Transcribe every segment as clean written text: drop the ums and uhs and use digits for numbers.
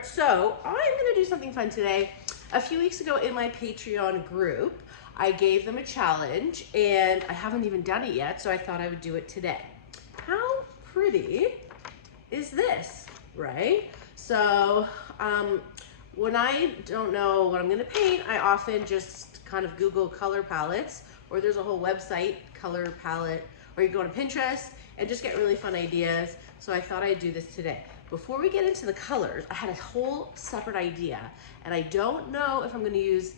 behr. So I'm gonna do something fun today. A few weeks ago in my Patreon group, I gave them a challenge and I haven't even done it yet, so I thought I would do it today. How pretty is this, right? So when I don't know what I'm gonna paint, I often just kind of Google color palettes, or there's a whole website, color palette, or you go to Pinterest and just get really fun ideas. So I thought I'd do this today. Before we get into the colors, I had a whole separate idea, and I don't know if I'm gonna use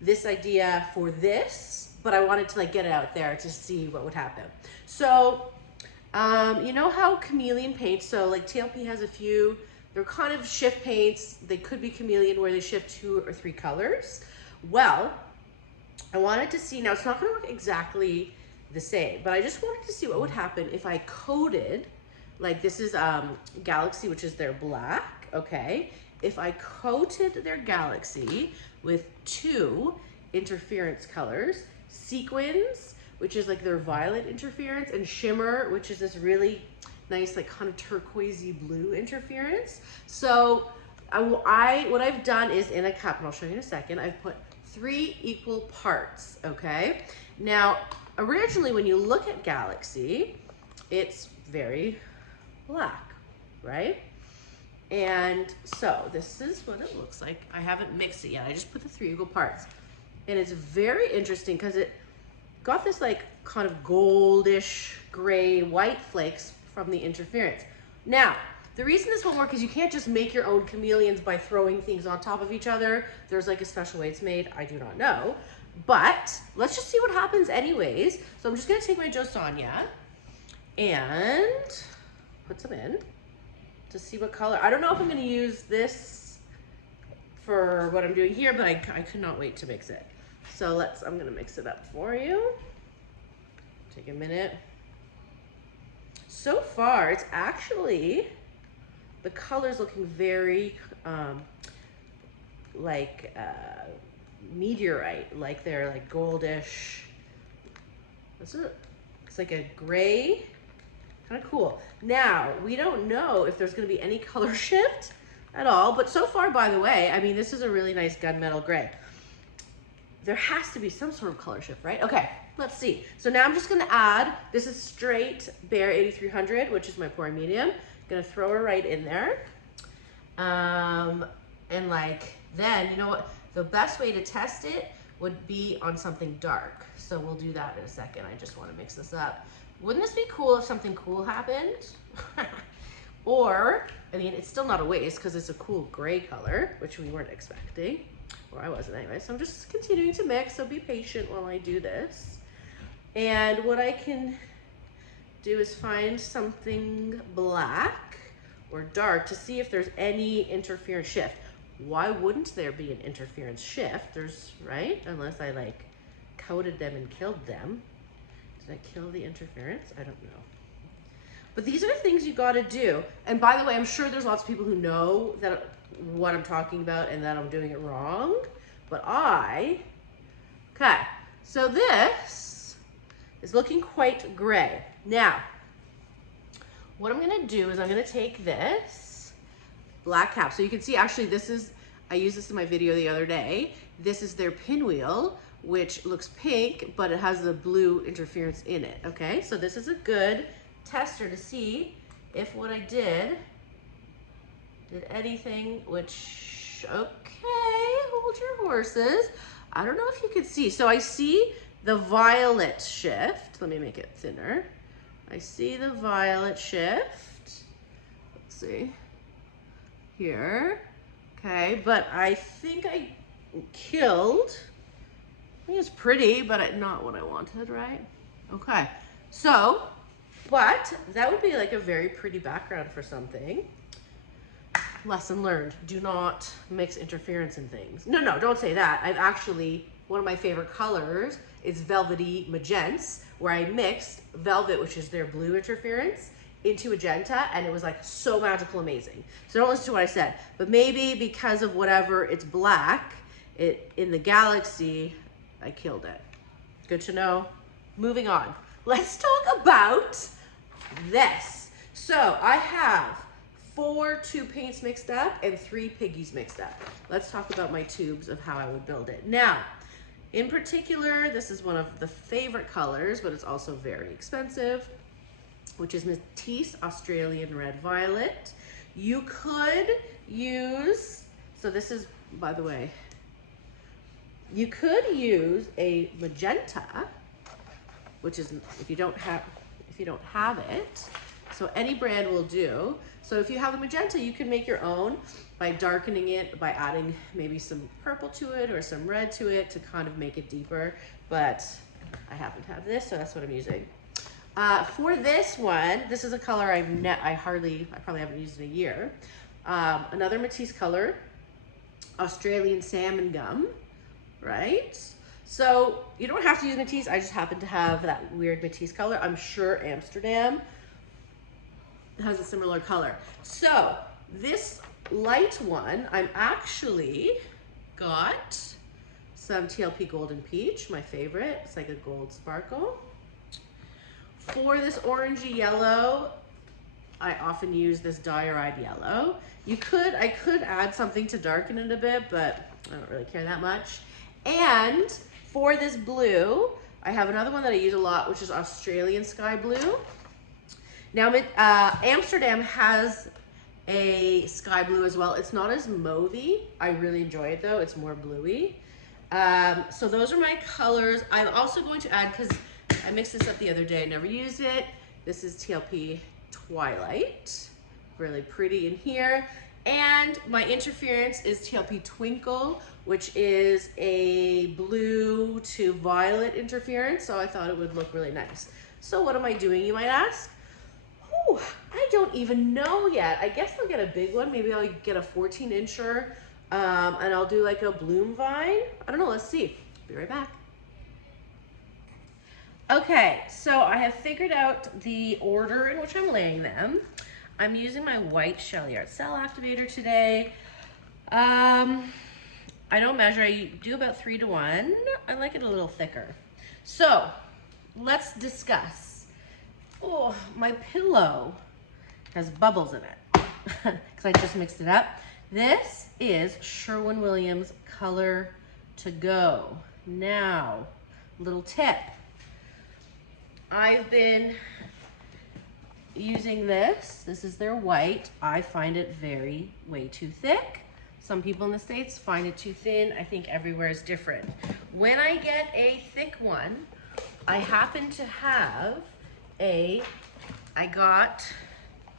this idea for this, but I wanted to like get it out there to see what would happen. So, you know how chameleon paints, so like TLP has a few, they're kind of shift paints. They could be chameleon where they shift 2 or 3 colors. Well, I wanted to see, now it's not gonna look exactly the same, but I just wanted to see what would happen if I coated, like this is Galaxy, which is their black, okay? If I coated their Galaxy with 2 interference colors, Sequins, which is like their violet interference, and Shimmer, which is this really nice, like kind of turquoisey blue interference. So what I've done is in a cup, and I'll show you in a second, I've put 3 equal parts, okay? Now, originally when you look at Galaxy, it's very black, right? And so this is what it looks like. I haven't mixed it yet. I just put the 3 equal parts. And it's very interesting because it got this like kind of goldish gray white flakes from the interference. Now, the reason this won't work is you can't just make your own chameleons by throwing things on top of each other. There's like a special way it's made. I do not know. But let's just see what happens anyways. So I'm just gonna take my josonja and put some in to see what color. I don't know if I'm gonna use this for what I'm doing here, but I could not wait to mix it. So I'm gonna mix it up for you. Take a minute. So far, it's actually, the color's looking very like meteorite, like they're like goldish. It's like a gray, kind of cool. Now, we don't know if there's gonna be any color shift at all, but so far, by the way, I mean, this is a really nice gunmetal gray. There has to be some sort of color shift, right? Okay, let's see. So now I'm just gonna add, this is straight behr 8300, which is my pouring medium. Gonna throw her right in there. And like, then, you know what? The best way to test it would be on something dark. So we'll do that in a second. I just wanna mix this up. Wouldn't this be cool if something cool happened? Or, I mean, it's still not a waste because it's a cool gray color, which we weren't expecting. Or I wasn't anyway. So I'm just continuing to mix, so be patient while I do this. And what I can do is find something black or dark to see if there's any interference shift. Why wouldn't there be an interference shift? There's, right? Unless I like coated them and killed them. Did I kill the interference? I don't know. But these are the things you gotta do. And by the way, I'm sure there's lots of people who know that what I'm talking about and that I'm doing it wrong. But okay, so this is looking quite gray. Now, what I'm gonna do is I'm gonna take this black cap. So you can see actually I used this in my video the other day. This is their pinwheel, which looks pink, but it has the blue interference in it, okay? So this is a good tester to see if what I did anything, which, okay, hold your horses. I don't know if you can see. So I see the violet shift. Let me make it thinner. I see the violet shift. Let's see here. Okay, but I think I killed, I think it's pretty, but not what I wanted, right? Okay, so, but that would be like a very pretty background for something. Lesson learned, do not mix interference in things. No, don't say that. I've actually, one of my favorite colors is velvety magents, where I mixed velvet, which is their blue interference, into magenta, and it was like so magical, amazing. So don't listen to what I said, but maybe because of whatever, it's black, in the Galaxy, I killed it. Good to know. Moving on. Let's talk about this. So I have 4 tube paints mixed up and 3 piggies mixed up. Let's talk about my tubes of how I would build it. Now, in particular, this is one of the favorite colors, but it's also very expensive, which is Matisse Australian Red Violet. You could use, so this is, by the way, you could use a magenta, which is if you don't have it, so any brand will do. So if you have a magenta, you can make your own by darkening it, by adding maybe some purple to it or some red to it to kind of make it deeper. But I happen to have this, so that's what I'm using. For this one, this is a color I probably haven't used in a year. Another Matisse color, Australian Salmon Gum, right? So you don't have to use Matisse. I just happen to have that weird Matisse color. I'm sure Amsterdam has a similar color. So this light one, I'm actually got some TLP Golden Peach, my favorite. It's like a gold sparkle. For this orangey yellow, I often use this Diorite Yellow. I could add something to darken it a bit, but I don't really care that much. And for this blue, I have another one that I use a lot, which is Australian Sky Blue. Now, Amsterdam has a sky blue as well. It's not as mauvey. I really enjoy it though. It's more bluey. So those are my colors. I'm also going to add, because I mixed this up the other day, I never used it. This is TLP Twilight. Really pretty in here. And my interference is TLP Twinkle, which is a blue to violet interference. So I thought it would look really nice. So what am I doing, you might ask? Ooh, I don't even know yet. I guess I'll get a big one. Maybe I'll get a 14-incher and I'll do like a bloom vine. I don't know, let's see. Be right back. Okay, so I have figured out the order in which I'm laying them. I'm using my white TLP Cell Activator today. I don't measure, I do about 3 to 1. I like it a little thicker. So let's discuss. Oh, my pillow has bubbles in it because I just mixed it up. This is Sherwin-Williams Color to Go. Now, little tip. I've been using this. This is their white. I find it way too thick. Some people in the States find it too thin. I think everywhere is different. When I get a thick one, I happen to have I got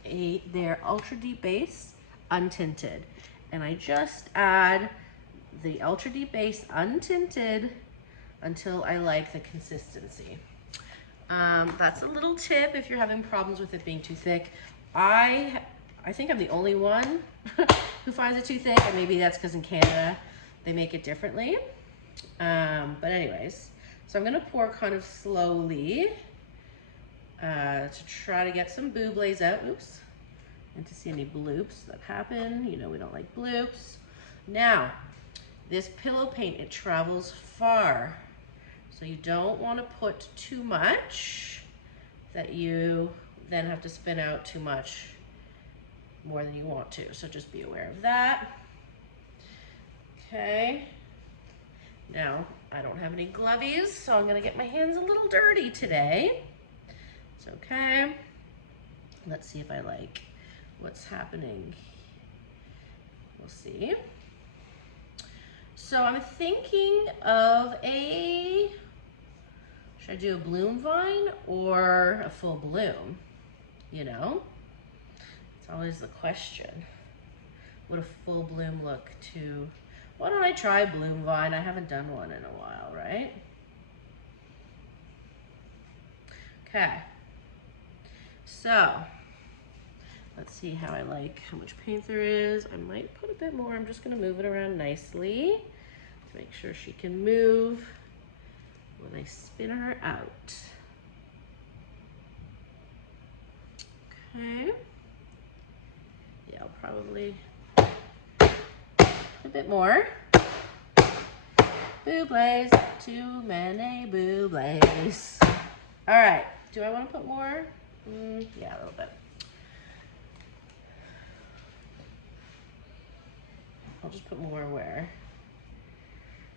their Ultra Deep Base untinted. And I just add the Ultra Deep Base untinted until I like the consistency. That's a little tip if you're having problems with it being too thick. I think I'm the only one who finds it too thick, and maybe that's because in Canada they make it differently. But anyways, so I'm gonna pour kind of slowly to try to get some bubbles out. Oops. And to see any bloops that happen. You know we don't like bloops. Now, this pillow paint, it travels far. So you don't want to put too much that you then have to spin out too much more than you want to. So just be aware of that. Okay. Now, I don't have any glovies, so I'm gonna get my hands a little dirty today. It's okay. Let's see if I like what's happening. We'll see. So I'm thinking of should I do a bloom vine or a full bloom? You know, it's always the question. Would a full bloom look to, why don't I try bloom vine? I haven't done one in a while, right? Okay. So, let's see how much paint there is. I might put a bit more. I'm just gonna move it around nicely to make sure she can move when I spin her out. Okay. Yeah, I'll probably a bit more. Boobles, too many boobles. All right, do I want to put more? Yeah, a little bit. I'll just put more where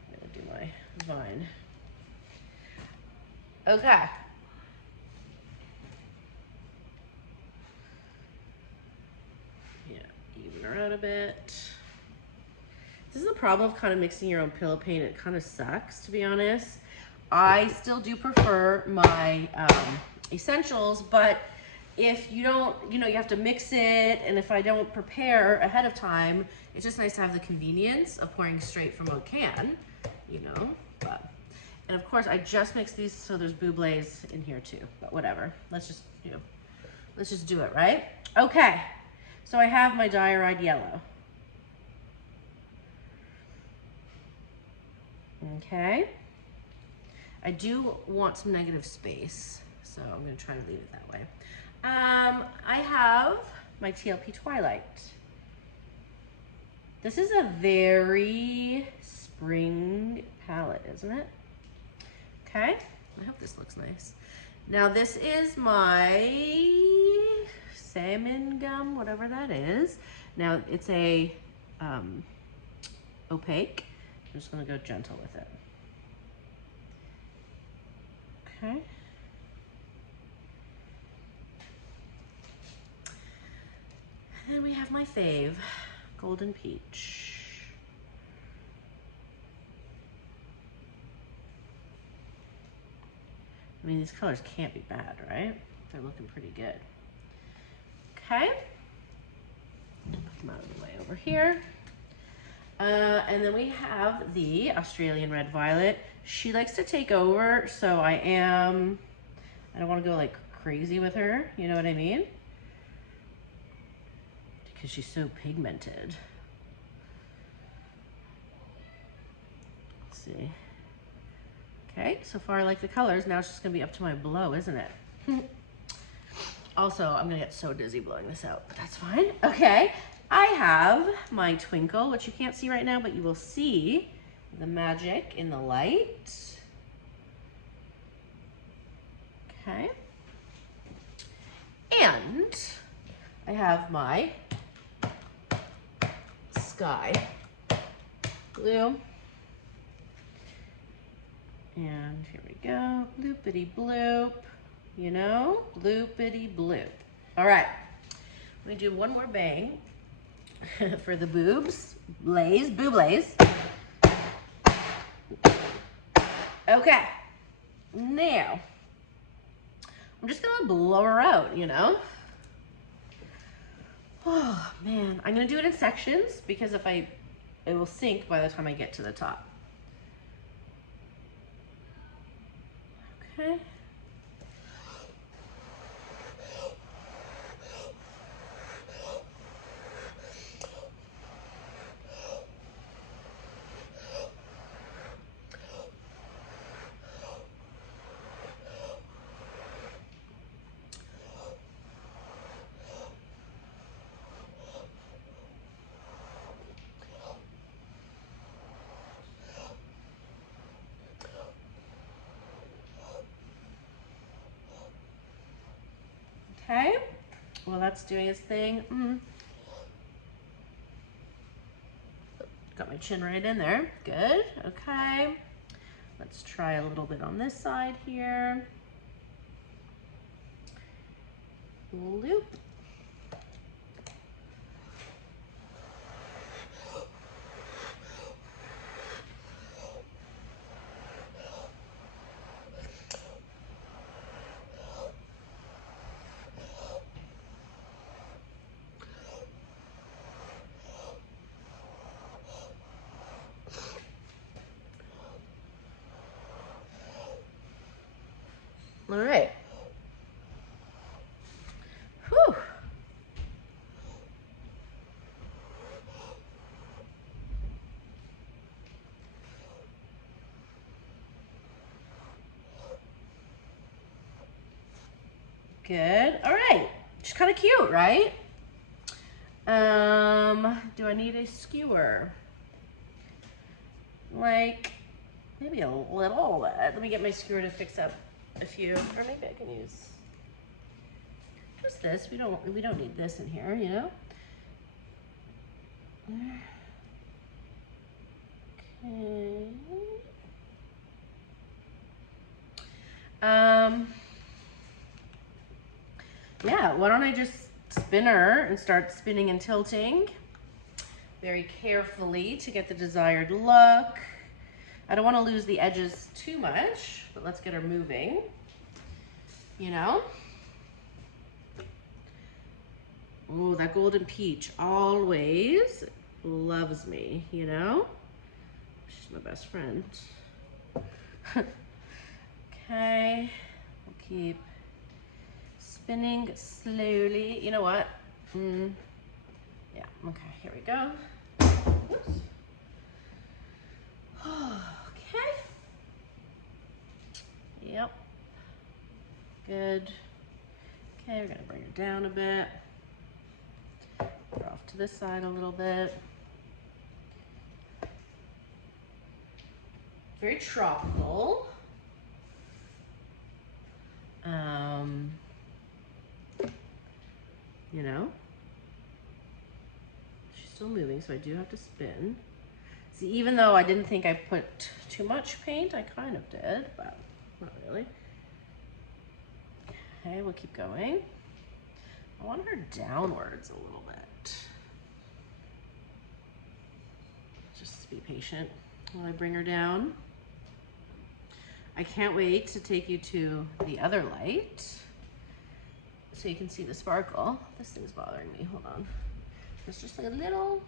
I'm gonna do my vine. Okay. Yeah, even her out a bit. This is the problem of kind of mixing your own pillow paint. It kind of sucks, to be honest. I still do prefer my essentials, but if you don't, you have to mix it, and if I don't prepare ahead of time, it's just nice to have the convenience of pouring straight from a can, but, and of course I just mixed these so there's bublés in here too, but whatever. Let's just do it, right? Okay, so I have my diorite yellow. Okay. I do want some negative space, so I'm gonna try to leave it that way. I have my TLP Twilight. This is a very spring palette, isn't it? Okay, I hope this looks nice. Now this is my salmon gum, whatever that is. Now it's a opaque. I'm just gonna go gentle with it. Okay. And then we have my fave, Golden Peach. I mean, these colors can't be bad, right? They're looking pretty good. Okay. Put them out of the way over here. And then we have the Australian Red Violet. She likes to take over, so I don't want to go like crazy with her, you know what I mean? Because she's so pigmented. Let's see. Okay, so far I like the colors. Now it's just gonna be up to my blow, isn't it? Also, I'm gonna get so dizzy blowing this out, but that's fine. Okay, I have my Twinkle, which you can't see right now, but you will see the magic in the light. Okay. And I have my Sky glue. And here we go, bloopity bloop, bloopity bloop. All right, let me do one more bang for the boobs, booblés. Okay, now, I'm just gonna blow her out, Oh man, I'm gonna do it in sections because it will sink by the time I get to the top. Okay. Okay, well that's doing its thing. Got my chin right in there, good, okay. Let's try a little bit on this side here. Loop. All right. Whew. Good. All right. She's kind of cute, right? Do I need a skewer? Like, maybe a little. Let me get my skewer to fix up a few, or maybe I can use just this. We don't need this in here, Okay. Yeah, why don't I just spin her and start spinning and tilting very carefully to get the desired look. I don't want to lose the edges too much, but let's get her moving, you know? Oh, that golden peach always loves me, you know? She's my best friend. Okay, we'll keep spinning slowly. You know what? Yeah, okay, here we go. Oops. Okay. Yep. Good. Okay, we're gonna bring her down a bit. Put her off to this side a little bit. Very tropical. You know, she's still moving, so I do have to spin. See, even though I didn't think I put too much paint, I kind of did, but not really. Okay, we'll keep going. I want her downwards a little bit. Just be patient while I bring her down. I can't wait to take you to the other light so you can see the sparkle. This thing's bothering me, hold on. It's just like a little,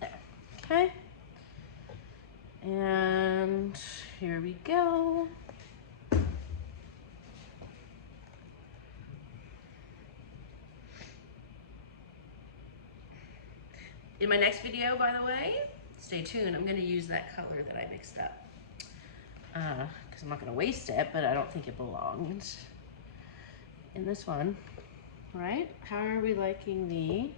there, okay. And here we go. In my next video, by the way, stay tuned, I'm gonna use that color that I mixed up. Because I'm not gonna waste it, but I don't think it belonged in this one, right? How are we liking the,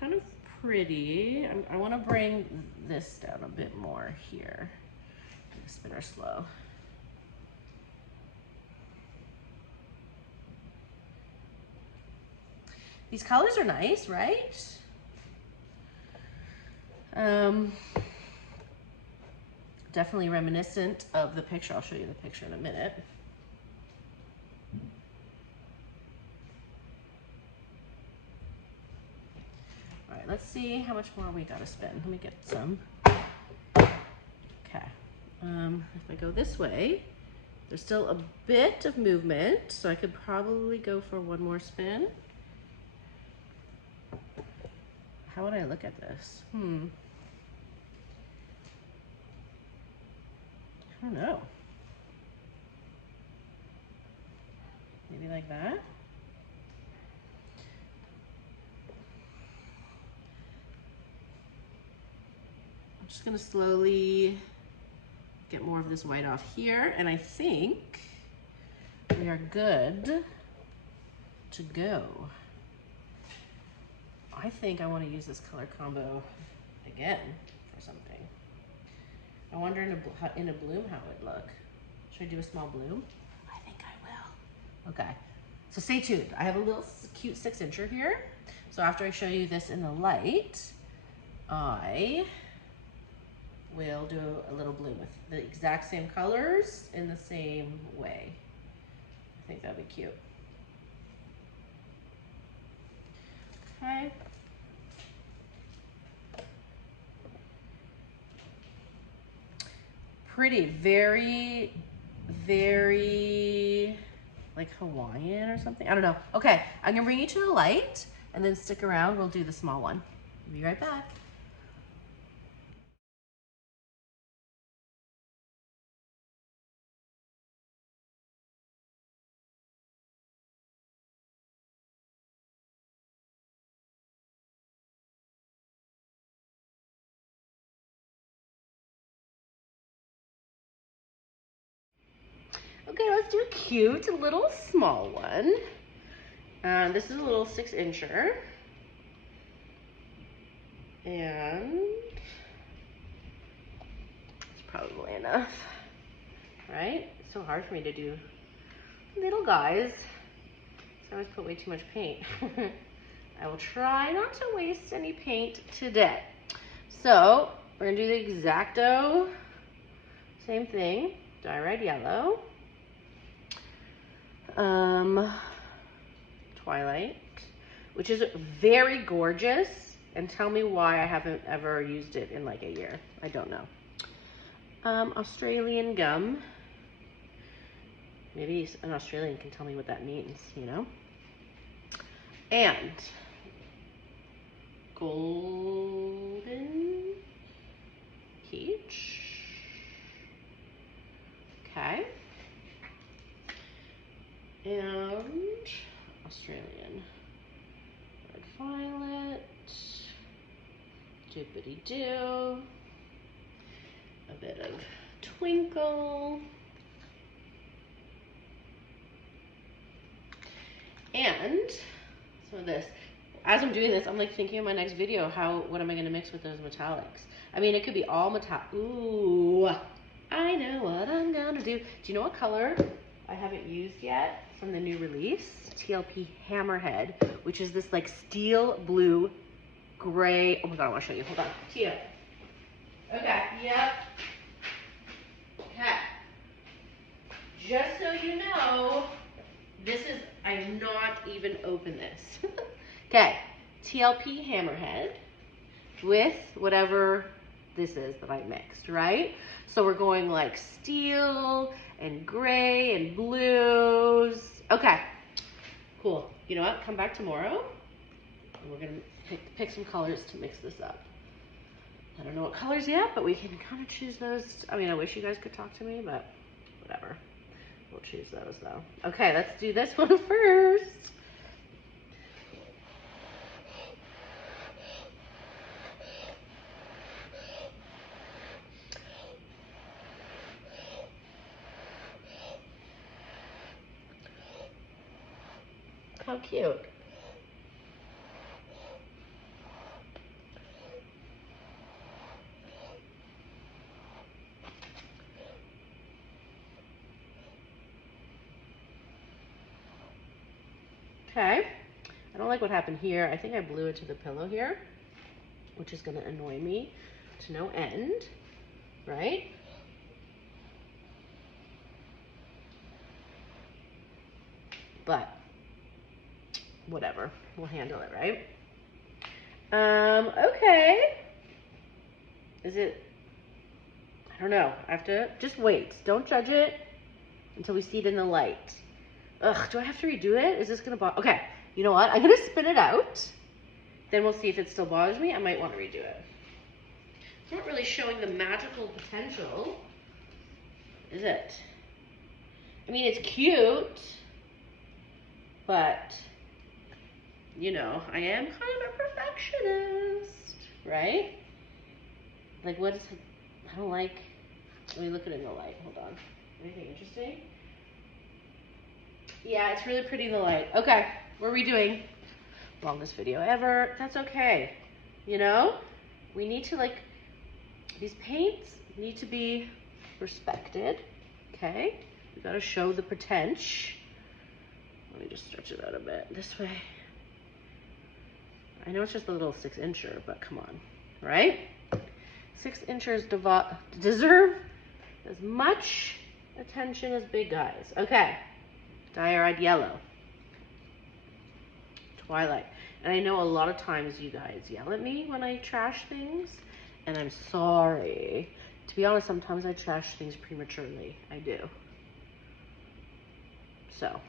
kind of pretty. I wanna bring this down a bit more here. Spin her slow. These colors are nice, right? Definitely reminiscent of the picture. I'll show you the picture in a minute. All right, let's see how much more we gotta spin. Let me get some. Okay, if I go this way, there's still a bit of movement, so I could probably go for one more spin. How would I look at this? I don't know. Maybe like that? I'm just gonna slowly get more of this white off here, and I think we are good to go. I think I want to use this color combo again for something. I wonder in a bloom how it would look. Should I do a small bloom? I think I will. Okay, so stay tuned. I have a little cute 6-incher here. So after I show you this in the light, I will do a little bloom with the exact same colors in the same way. I think that'd be cute. Okay. Pretty, very, very like Hawaiian or something. I don't know. Okay, I'm gonna bring you to the light and then stick around. We'll do the small one. Be right back. Okay, let's do a cute little small one. This is a little 6-incher. And it's probably enough, right? It's so hard for me to do little guys. So I always put way too much paint. I will try not to waste any paint today. So we're gonna do the exacto same thing. Dye red yellow. Twilight, which is very gorgeous. And tell me why I haven't ever used it in like a year. I don't know. Australian gum. Maybe an Australian can tell me what that means, you know? And golden peach. Okay. And Australian red violet. Doopity doo. A bit of twinkle. And some of this. As I'm doing this, I'm like thinking of my next video, what am I gonna mix with those metallics? I mean, it could be all metallic. Ooh, I know what I'm gonna do. Do you know what color I haven't used yet from the new release? TLP Hammerhead, which is this like steel blue gray. Oh my God, I wanna show you, hold on. Tia. Okay, yep. Okay. Just so you know, I have not even opened this. Okay, TLP Hammerhead with whatever this is that I mixed, right? So we're going like steel and gray and blues. Okay, cool. You know what? Come back tomorrow and we're gonna pick some colors to mix this up. I don't know what colors yet, but we can kind of choose those. I mean, I wish you guys could talk to me, but whatever. We'll choose those though. Okay, let's do this one first. How cute. Okay, I don't like what happened here. I think I blew it to the pillow here, which is gonna annoy me to no end, right? But whatever, we'll handle it, right? Okay. Is it, I don't know. I have to just wait. Don't judge it until we see it in the light. Ugh, do I have to redo it? Is this gonna bother? Okay, you know what? I'm gonna spin it out. Then we'll see if it still bothers me. I might want to redo it. It's not really showing the magical potential, is it? I mean, it's cute, but you know, I am kind of a perfectionist, right? Like, what is it? I don't like, let me look at it in the light. Hold on. Anything interesting? Yeah, it's really pretty in the light. Okay, what are we doing? Longest video ever. That's okay. You know, we need to like, these paints need to be respected. Okay, we gotta show the potential. Let me just stretch it out a bit this way. I know it's just a little 6-incher, but come on, right? 6-inchers deserve as much attention as big guys. Okay, dye red yellow. Twilight. And I know a lot of times you guys yell at me when I trash things, and I'm sorry. To be honest, sometimes I trash things prematurely. I do. So,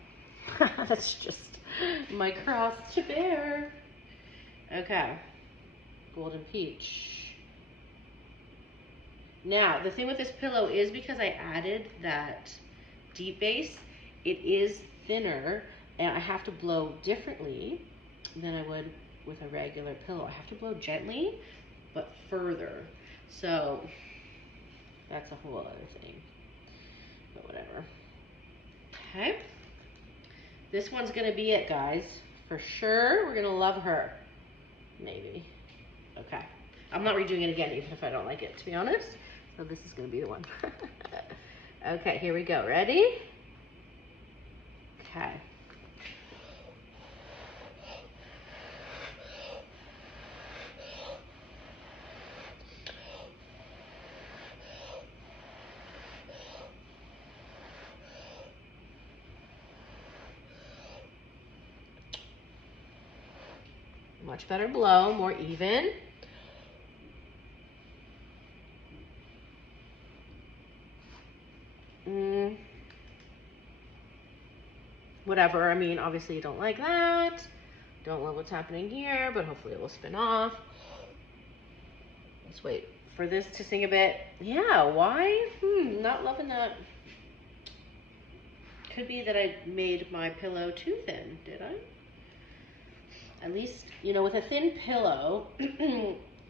that's just my cross to bear. Okay, golden peach. Now, the thing with this pillow is because I added that deep base, it is thinner, and I have to blow differently than I would with a regular pillow. I have to blow gently, but further. So that's a whole other thing, but whatever. Okay, this one's gonna be it, guys. For sure, we're gonna love her. Maybe. Okay, I'm not redoing it again, even if I don't like it, to be honest. So this is gonna be the one. Okay, here we go. Ready? Okay. Much better blow, more even. Whatever, I mean, obviously you don't like that. Don't love what's happening here, but hopefully it will spin off. Let's wait for this to sing a bit. Yeah, why? Not loving that. Could be that I made my pillow too thin, did I? At least, you know, with a thin pillow,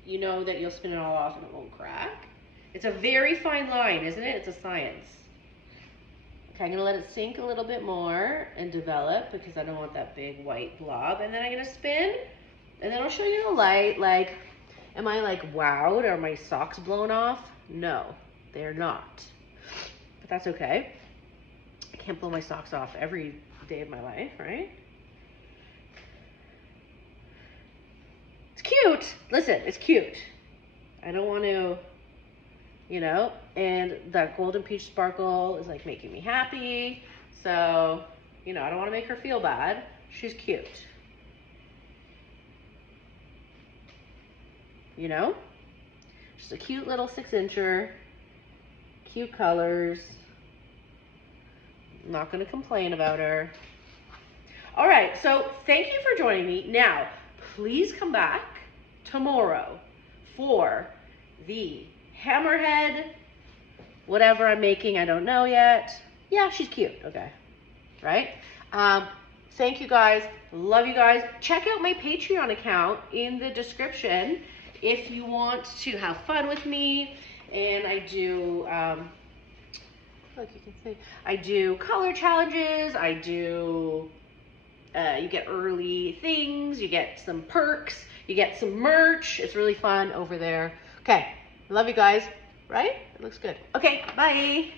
you know that you'll spin it all off and it won't crack. It's a very fine line, isn't it? It's a science. Okay, I'm gonna let it sink a little bit more and develop because I don't want that big white blob. And then I'm gonna spin, and then I'll show you the light. Like, am I like wowed? Are my socks blown off? No, they're not. But that's okay. I can't blow my socks off every day of my life, right? It's cute. Listen, it's cute. I don't want to, you know, and that golden peach sparkle is like making me happy. So, you know, I don't want to make her feel bad. She's cute. You know, just a cute little 6-incher, cute colors. I'm not going to complain about her. All right, so thank you for joining me. Now, please come back tomorrow for the hammerhead, whatever I'm making, I don't know yet. Yeah, she's cute, okay, right? Thank you guys, love you guys. Check out my Patreon account in the description if you want to have fun with me. And I do, look, you can see, I do color challenges, I do, you get early things, you get some perks, you get some merch. It's really fun over there. Okay, love you guys, right? It looks good. Okay, bye.